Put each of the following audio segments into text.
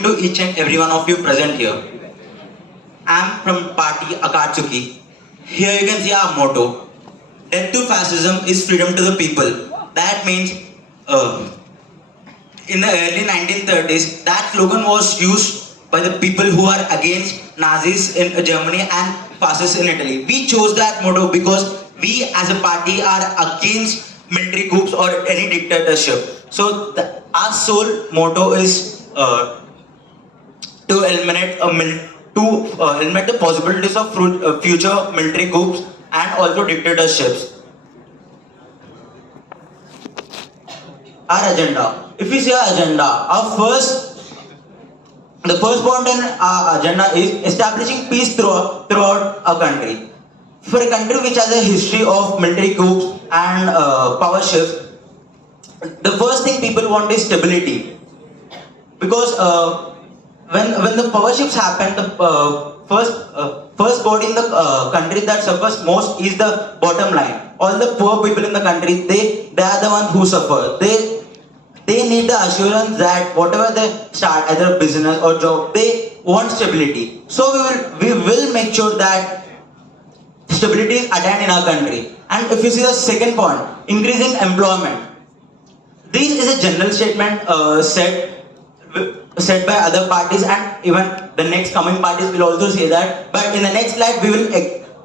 evening to each and every one of you present here. I'm from party Akatsuki. Here you can see our motto. Death to fascism is freedom to the people. That means in the early 1930s, that slogan was used by the people who are against Nazis in Germany and fascists in Italy. We chose that motto because we as a party are against military coups or any dictatorship. So our sole motto is to eliminate eliminate the possibilities of future military coups and also dictatorships. Our agenda. If we see our agenda, the first point in our agenda is establishing peace throughout our country. For a country which has a history of military coups and power shifts, the first thing people want is stability. Because when the power shifts happen, the first body in the country that suffers most is the bottom line. All the poor people in the country, they are the ones who suffer. They need the assurance that whatever they start, either business or job, they want stability. So we will make sure that stability is attained in our country. And if you see the second point, increasing employment. This is a general statement said by other parties, and even the next coming parties will also say that. But in the next slide, we will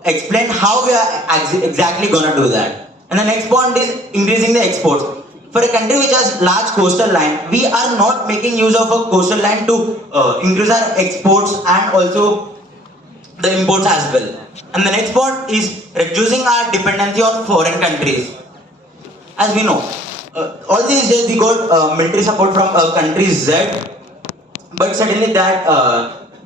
explain how we are exactly gonna do that. And the next point is increasing the exports. For a country which has large coastal line, we are not making use of a coastal line to increase our exports and also the imports as well. And the next point is reducing our dependency on foreign countries. As we know, all these days we got military support from country Z, but suddenly that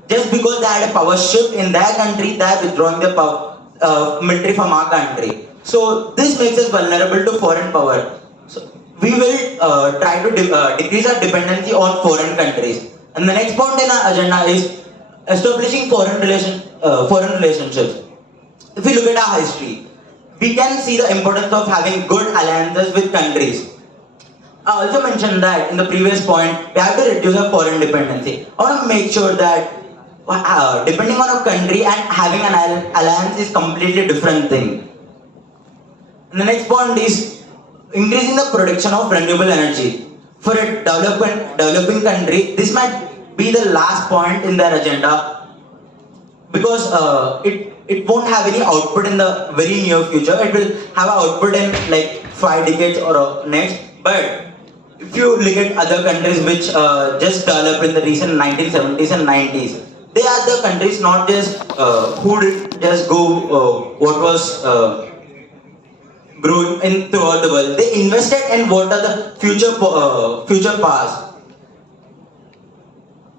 just because they had a power shift in their country, they are withdrawing the military from our country. So this makes us vulnerable to foreign power. So we will try to decrease our dependency on foreign countries. And the next point in our agenda is establishing foreign relationships. If we look at our history, we can see the importance of having good alliances with countries. I also mentioned that in the previous point, we have to reduce our foreign dependency. I want to make sure that depending on a country and having an alliance is completely different thing. And the next point is increasing the production of renewable energy. For a developing country, this might be the last point in their agenda because it won't have any output in the very near future. It will have an output in like 5 decades or next. But if you look at other countries which just developed in the recent 1970s and 90s, they are the countries not just who did just go what was growing in throughout the world. They invested in what are the future powers.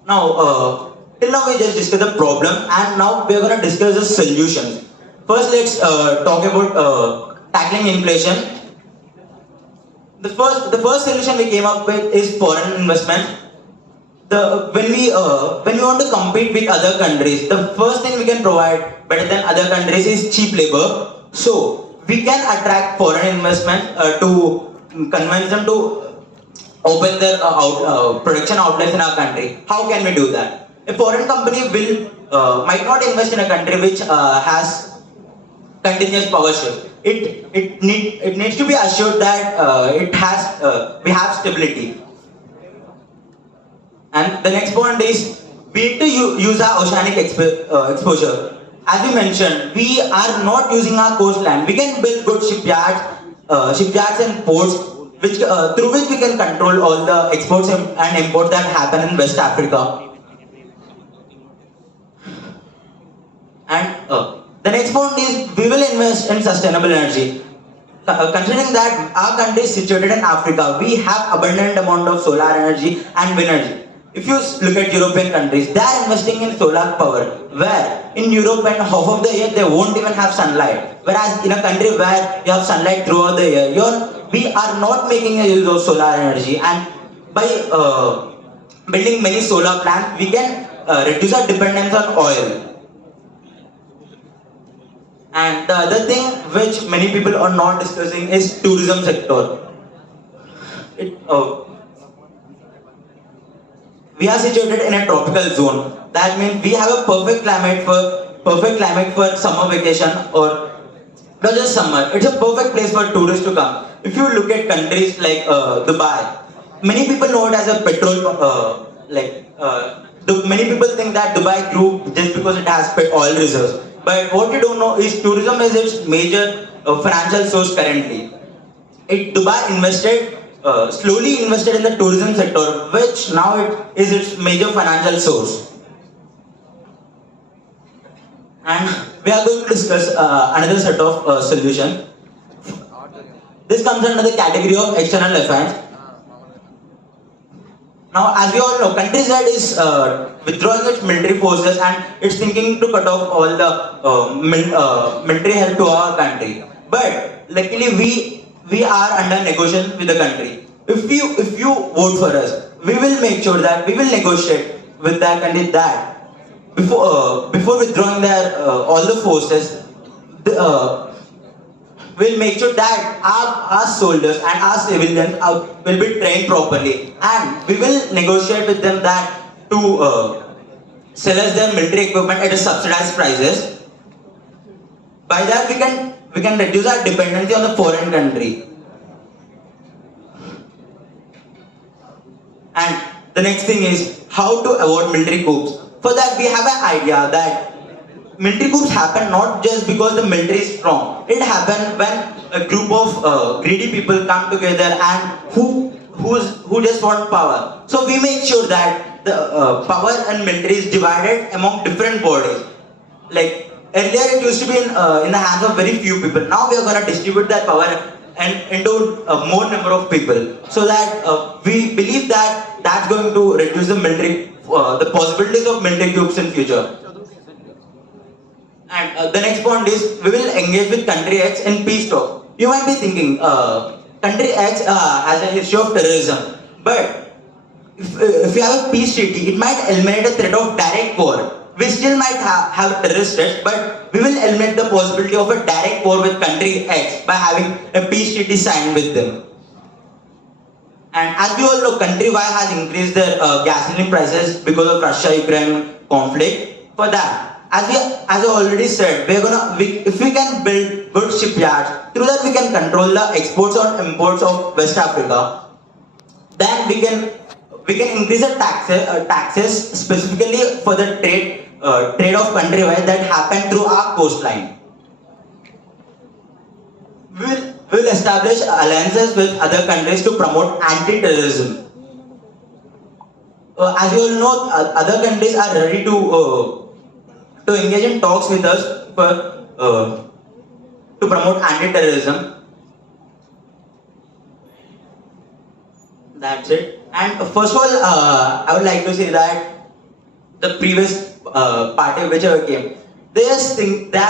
Now, till now we just discussed the problem, and now we are going to discuss the solutions. First, let's talk about tackling inflation. The first solution we came up with is foreign investment. When we want to compete with other countries, the first thing we can provide better than other countries is cheap labor. So we can attract foreign investment to convince them to open their production outlets in our country. How can we do that? A foreign company might not invest in a country which has continuous power shift. It needs to be assured that we have stability. And the next point is we need to use our oceanic exposure. As we mentioned, we are not using our coastline. We can build good shipyards and ports through which we can control all the exports and imports that happen in West Africa. And the next point is we will invest in sustainable energy. Considering that our country is situated in Africa, we have abundant amount of solar energy and wind energy. If you look at European countries, they are investing in solar power, where in Europe and half of the year they won't even have sunlight. Whereas in a country where you have sunlight throughout the year, we are not making a use of solar energy, and by building many solar plants, we can reduce our dependence on oil. And the other thing which many people are not discussing is tourism sector. we are situated in a tropical zone. That means we have a perfect climate for summer vacation, or not just summer. It's a perfect place for tourists to come. If you look at countries like Dubai, many people know it as a petrol. Many people think that Dubai grew just because it has oil reserves. But what you don't know is tourism is its major financial source currently. Dubai slowly invested in the tourism sector, which now it is its major financial source. And we are going to discuss another set of solution. This comes under the category of external affairs. Now, as we all know, countries that is withdrawing its military forces and it's thinking to cut off all the military help to our country. But luckily, we are under negotiation with the country. If you vote for us, we will make sure that we will negotiate with that country that before withdrawing their all the forces, we'll make sure that our soldiers and our civilians will be trained properly, and we will negotiate with them that to sell us their military equipment at a subsidized prices. By that we can reduce our dependency on the foreign country. And the next thing is how to avoid military coups. For that, we have an idea that military coups happen not just because the military is strong. It happens when a group of greedy people come together and who just want power. So we make sure that the power and military is divided among different bodies. Like earlier, it used to be in the hands of very few people. Now we are going to distribute that power and into a more number of people, so that we believe that that's going to reduce the the possibilities of military coups in future. And the next point is we will engage with country X in peace talk. You might be thinking, country X has a history of terrorism, but if you have a peace treaty, it might eliminate a threat of direct war. We still might have terrorist threats, but we will eliminate the possibility of a direct war with country X by having a peace treaty signed with them. And as we all know, country Y has increased their gasoline prices because of Russia-Ukraine conflict. For that, as I already said, if we can build good shipyards, through that we can control the exports or imports of West Africa. Then we can increase the taxes specifically for the trade of country Y that happen through our coastline. We will establish alliances with other countries to promote anti-terrorism. As you all know, other countries are ready to engage in talks with us to promote anti-terrorism. That's it. And first of all, I would like to say that the previous party whichever came, they are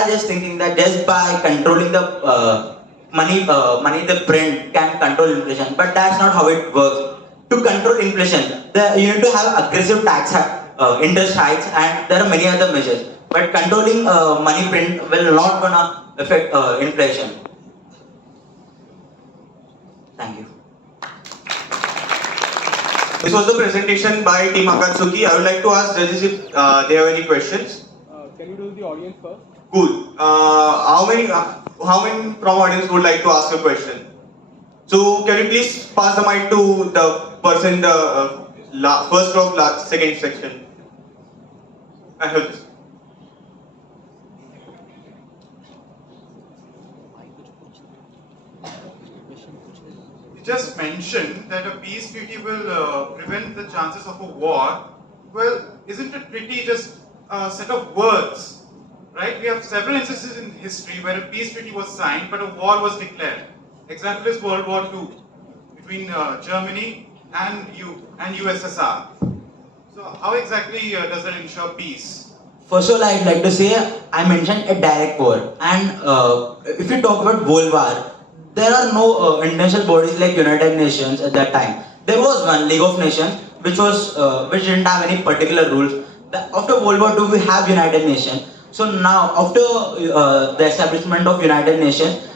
just thinking that just by controlling the money the print can control inflation, but that's not how it works. To control inflation, you need to have aggressive tax interest hikes, and there are many other measures. But controlling money print will not gonna affect inflation. Thank you. This was the presentation by Team Akatsuki. I would like to ask judges if they have any questions. Can you do the audience first? Cool. How many from audience would like to ask a question? So can you please pass the mic to the person, the first row, second section. I heard this. You just mentioned that a peace treaty will prevent the chances of a war. Well, isn't a treaty just a set of words? Right? We have several instances in history where a peace treaty was signed but a war was declared. Example is World War II between Germany and USSR. So how exactly does that ensure peace? First of all, I'd like to say I mentioned a direct war, and if you talk about World War, there are no international bodies like United Nations at that time. There was one League of Nations which didn't have any particular rules. After World War II, we have United Nations. So now, after the establishment of United Nations,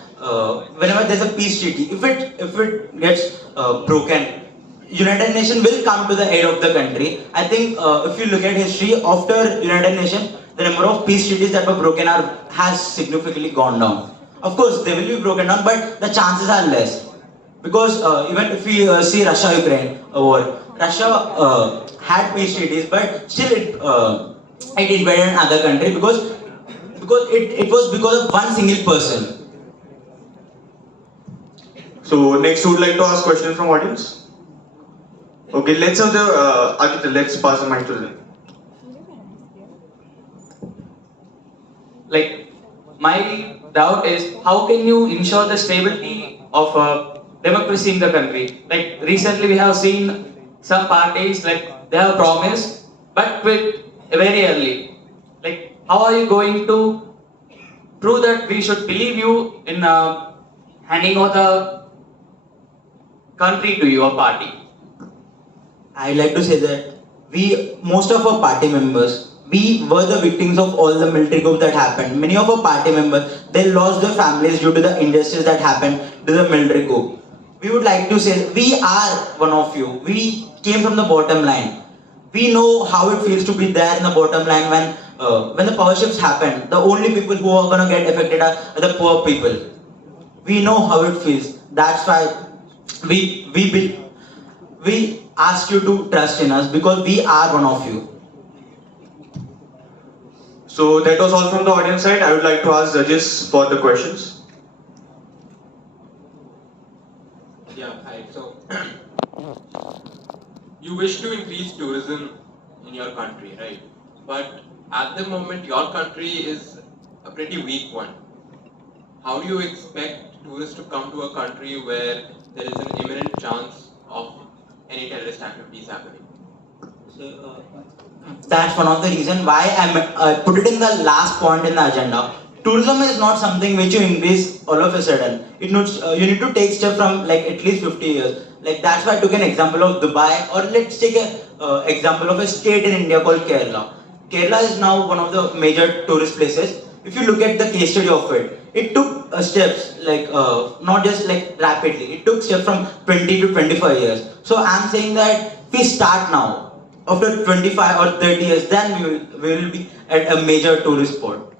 whenever there's a peace treaty, if it gets broken, United Nations will come to the aid of the country. I think if you look at history, after United Nations, the number of peace treaties that were broken has significantly gone down. Of course, they will be broken down, but the chances are less. Because even if we see Russia-Ukraine war, Russia had peace treaties, but still it invaded another country because it was because of one single person. So next, who would like to ask questions from audience? Okay, let's have the Aditya. Let's pass the mic to them. Like, my doubt is how can you ensure the stability of democracy in the country? Like, recently we have seen some parties, like, they have promised, but quit very early. Like, how are you going to prove that we should believe you in handing over the country to your party? I like to say that most of our party members, we were the victims of all the military coup that happened. Many of our party members, they lost their families due to the injustice that happened to the military coup. We would like to say, we are one of you. We came from the bottom line. We know how it feels to be there in the bottom line when the power shifts happen. The only people who are gonna get affected are the poor people. We know how it feels. That's why we ask you to trust in us because we are one of you. So that was all from the audience side. I would like to ask judges for the questions. Yeah, hi. So, you wish to increase tourism in your country, right? But at the moment, your country is a pretty weak one. How do you expect tourists to come to a country where there is an imminent chance of any terrorist activities happening? So, that's one of the reasons why I put it in the last point in the agenda. Tourism is not something which you increase all of a sudden. You need to take steps from like at least 50 years. Like that's why I took an example of Dubai, or let's take an example of a state in India called Kerala. Kerala is now one of the major tourist places. If you look at the case study of it, it took steps like not just like rapidly. It took steps from 20 to 25 years. So I'm saying that we start now. After 25 or 30 years, then we will be at a major tourist spot.